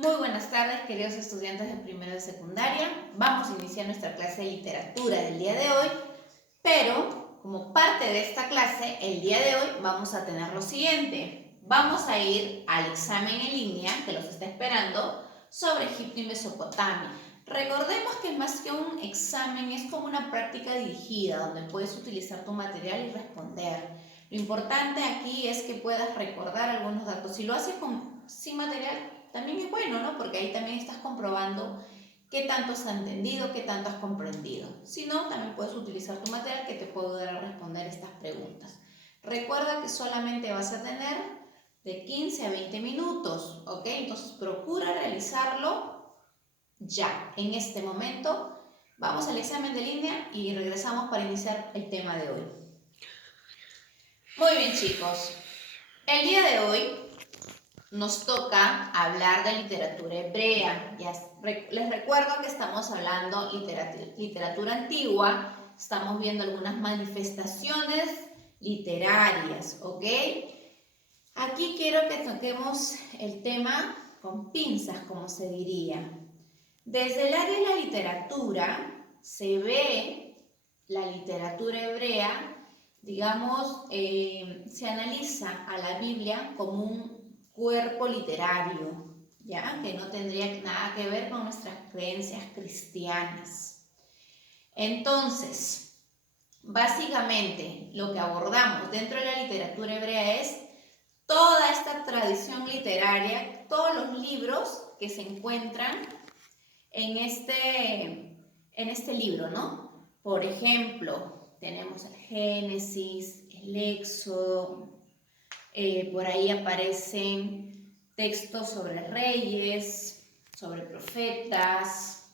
Muy buenas tardes, queridos estudiantes de primero de secundaria. Vamos a iniciar nuestra clase de literatura del día de hoy, pero como parte de esta clase, el día de hoy vamos a tener lo siguiente. Vamos a ir al examen en línea que los está esperando sobre Egipto y Mesopotamia. Recordemos que más que un examen es como una práctica dirigida donde puedes utilizar tu material y responder. Lo importante aquí es que puedas recordar algunos datos. Si lo haces sin material, también es bueno, ¿no? Porque ahí también estás comprobando qué tanto has entendido, qué tanto has comprendido. Si no, también puedes utilizar tu material que te puede ayudar a responder estas preguntas. Recuerda que solamente vas a tener de 15 a 20 minutos, ¿ok? Entonces procura realizarlo ya, en este momento. Vamos al examen de línea y regresamos para iniciar el tema de hoy. Muy bien, chicos. El día de hoy nos toca hablar de literatura hebrea. Les recuerdo que estamos hablando literatura antigua, estamos viendo algunas manifestaciones literarias, ¿ok? Aquí quiero que toquemos el tema con pinzas, como se diría. Desde el área de la literatura se ve la literatura hebrea, digamos, se analiza a la Biblia como un cuerpo literario, ¿ya? Que no tendría nada que ver con nuestras creencias cristianas. Entonces, básicamente lo que abordamos dentro de la literatura hebrea es toda esta tradición literaria, todos los libros que se encuentran en este libro, ¿no? Por ejemplo, tenemos el Génesis, el Éxodo, por ahí aparecen textos sobre reyes, sobre profetas,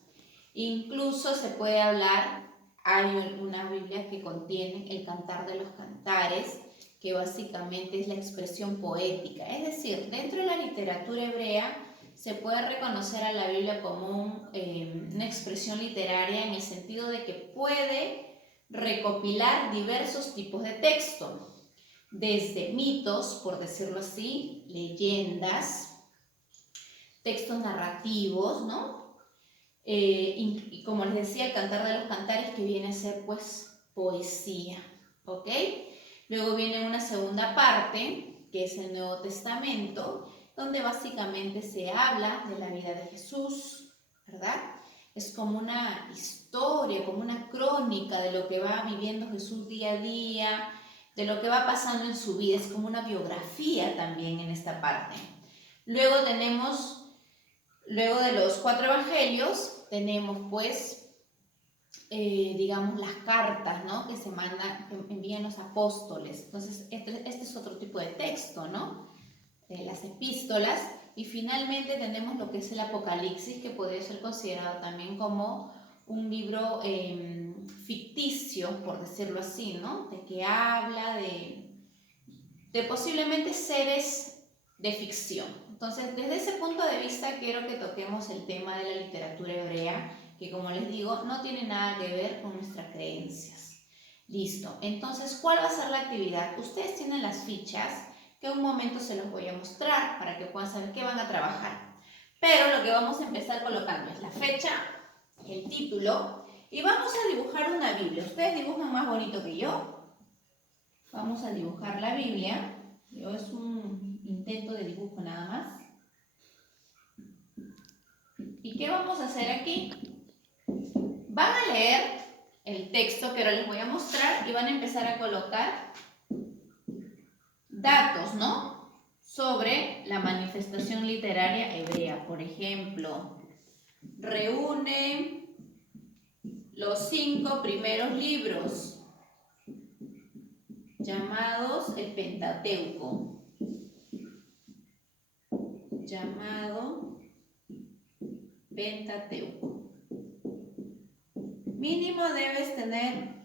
incluso se puede hablar, hay una Biblia que contiene el Cantar de los Cantares, que básicamente es la expresión poética, es decir, dentro de la literatura hebrea se puede reconocer a la Biblia como una expresión literaria en el sentido de que puede recopilar diversos tipos de texto, desde mitos, por decirlo así, leyendas, textos narrativos, ¿no? Y como les decía, el Cantar de los Cantares, que viene a ser pues poesía, ¿ok? Luego viene una segunda parte, que es el Nuevo Testamento, donde básicamente se habla de la vida de Jesús, ¿verdad? Es como una historia, como una crónica de lo que va viviendo Jesús día a día, de lo que va pasando en su vida, es como una biografía también en esta parte. Luego de los 4 evangelios, tenemos pues, digamos, las cartas, ¿no? Que se mandan, que envían los apóstoles. Entonces, este es otro tipo de texto, ¿no? Las epístolas. Y finalmente tenemos lo que es el Apocalipsis, que podría ser considerado también como un libro ficticio, por decirlo así, ¿no? De que habla de posiblemente seres de ficción. Entonces, desde ese punto de vista, quiero que toquemos el tema de la literatura hebrea, que como les digo, no tiene nada que ver con nuestras creencias. Listo. Entonces, ¿cuál va a ser la actividad? Ustedes tienen las fichas, que en un momento se los voy a mostrar para que puedan saber qué van a trabajar. Pero lo que vamos a empezar colocando es la fecha, el título, y vamos a dibujar una Biblia. Ustedes dibujan más bonito que yo. Vamos a dibujar la Biblia. Es un intento de dibujo nada más. ¿Y qué vamos a hacer aquí? Van a leer el texto que ahora les voy a mostrar y van a empezar a colocar datos, ¿no? Sobre la manifestación literaria hebrea. Por ejemplo, reúne los 5 primeros libros llamados el Pentateuco. Llamado Pentateuco. Mínimo debes tener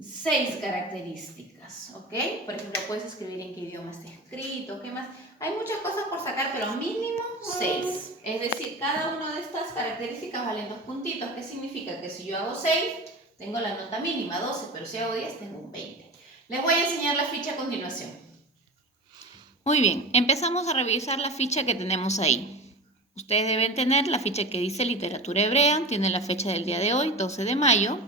6 características, ¿ok? Por ejemplo, puedes escribir en qué idioma está escrito, qué más. Hay muchas cosas por sacar, pero mínimo 6. Es decir, cada una de estas características valen 2 puntitos. ¿Qué significa? Que si yo hago 6, tengo la nota mínima, 12, pero si hago 10, tengo un 20. Les voy a enseñar la ficha a continuación. Muy bien, empezamos a revisar la ficha que tenemos ahí. Ustedes deben tener la ficha que dice literatura hebrea, tiene la fecha del día de hoy, 12 de mayo,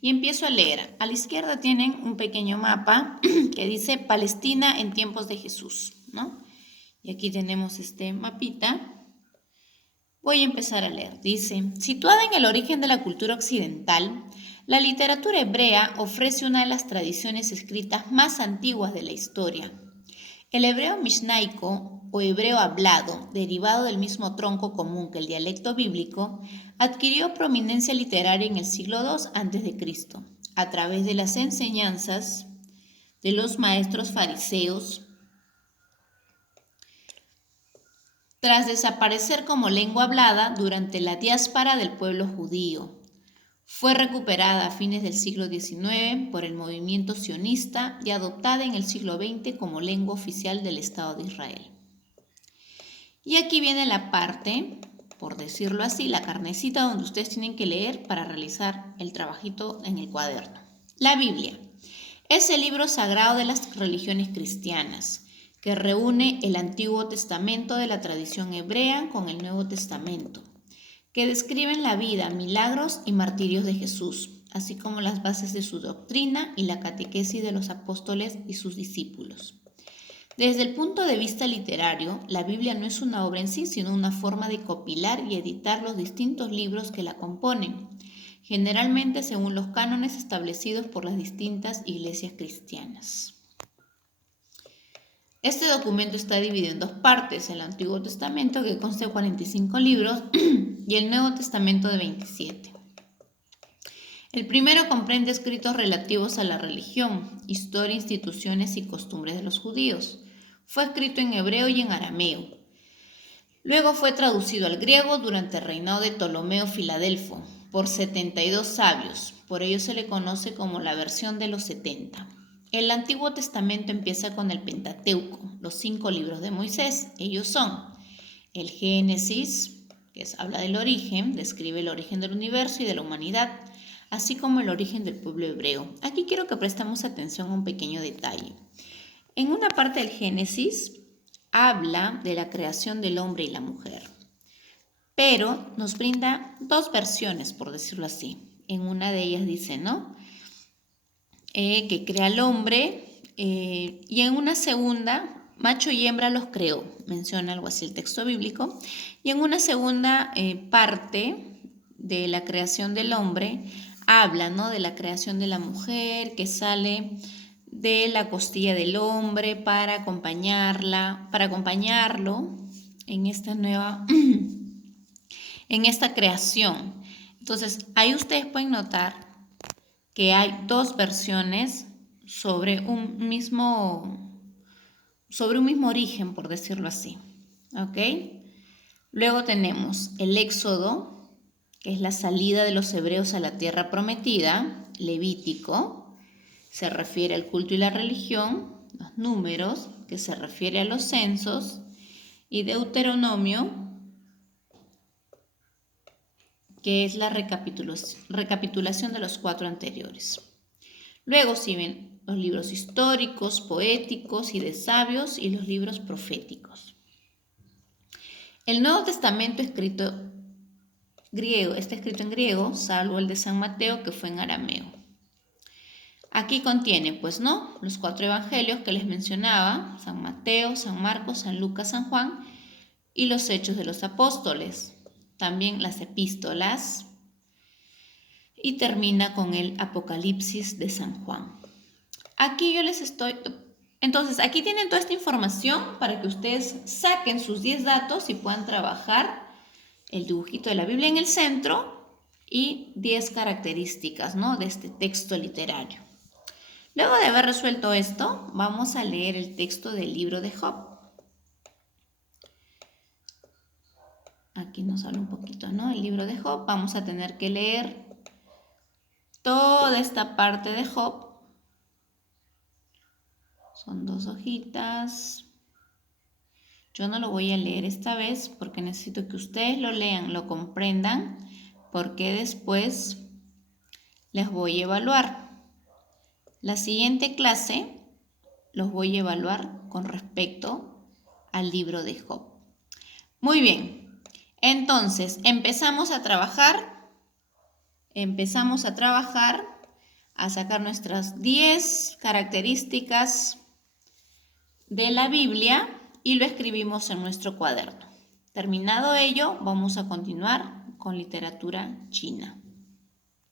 y empiezo a leer. A la izquierda tienen un pequeño mapa que dice Palestina en tiempos de Jesús, ¿no? Y aquí tenemos este mapita. Voy a empezar a leer. Dice, situada en el origen de la cultura occidental, la literatura hebrea ofrece una de las tradiciones escritas más antiguas de la historia. El hebreo mishnaico o hebreo hablado, derivado del mismo tronco común que el dialecto bíblico, adquirió prominencia literaria en el siglo II a.C., a través de las enseñanzas de los maestros fariseos, tras desaparecer como lengua hablada durante la diáspora del pueblo judío. Fue recuperada a fines del siglo XIX por el movimiento sionista y adoptada en el siglo XX como lengua oficial del Estado de Israel. Y aquí viene la parte, por decirlo así, la carnecita donde ustedes tienen que leer para realizar el trabajito en el cuaderno. La Biblia es el libro sagrado de las religiones cristianas, que reúne el Antiguo Testamento de la tradición hebrea con el Nuevo Testamento, que describen la vida, milagros y martirios de Jesús, así como las bases de su doctrina y la catequesis de los apóstoles y sus discípulos. Desde el punto de vista literario, la Biblia no es una obra en sí, sino una forma de compilar y editar los distintos libros que la componen, generalmente según los cánones establecidos por las distintas iglesias cristianas. Este documento está dividido en dos partes, el Antiguo Testamento, que consta de 45 libros, y el Nuevo Testamento de 27. El primero comprende escritos relativos a la religión, historia, instituciones y costumbres de los judíos. Fue escrito en hebreo y en arameo. Luego fue traducido al griego durante el reinado de Ptolomeo Filadelfo por 72 sabios. Por ello se le conoce como la versión de los 70. El Antiguo Testamento empieza con el Pentateuco, los 5 libros de Moisés. Ellos son el Génesis, que habla del origen, describe el origen del universo y de la humanidad, así como el origen del pueblo hebreo. Aquí quiero que prestemos atención a un pequeño detalle. En una parte del Génesis habla de la creación del hombre y la mujer, pero nos brinda dos versiones, por decirlo así. En una de ellas dice, ¿no? Que crea al hombre, y en una segunda, macho y hembra los creó, menciona algo así el texto bíblico, y en una segunda parte de la creación del hombre, habla, ¿no?, de la creación de la mujer que sale de la costilla del hombre para acompañarlo en esta nueva, en esta creación. Entonces, ahí ustedes pueden notar que hay dos versiones sobre un mismo origen, por decirlo así. ¿Ok? Luego tenemos el Éxodo, que es la salida de los hebreos a la tierra prometida. Levítico se refiere al culto y la religión. Los Números, que se refiere a los censos. Y Deuteronomio, que es la recapitulación de los 4 anteriores. Luego siguen los libros históricos, poéticos y de sabios y los libros proféticos. El Nuevo Testamento está escrito en griego, salvo el de San Mateo, que fue en arameo. Aquí contiene, pues no, los 4 evangelios que les mencionaba, San Mateo, San Marcos, San Lucas, San Juan, y los Hechos de los Apóstoles, también las epístolas, y termina con el Apocalipsis de San Juan. Entonces, aquí tienen toda esta información para que ustedes saquen sus 10 datos y puedan trabajar el dibujito de la Biblia en el centro y 10 características, ¿no?, de este texto literario. Luego de haber resuelto esto, vamos a leer el texto del libro de Job. Aquí nos habla un poquito, ¿no?, el libro de Job. Vamos a tener que leer toda esta parte de Job. Son 2 hojitas. Yo no lo voy a leer esta vez porque necesito que ustedes lo lean, lo comprendan, porque después les voy a evaluar. La siguiente clase los voy a evaluar con respecto al libro de Job. Muy bien, entonces empezamos a trabajar, a sacar nuestras 10 características de la Biblia y lo escribimos en nuestro cuaderno. Terminado ello, vamos a continuar con literatura china.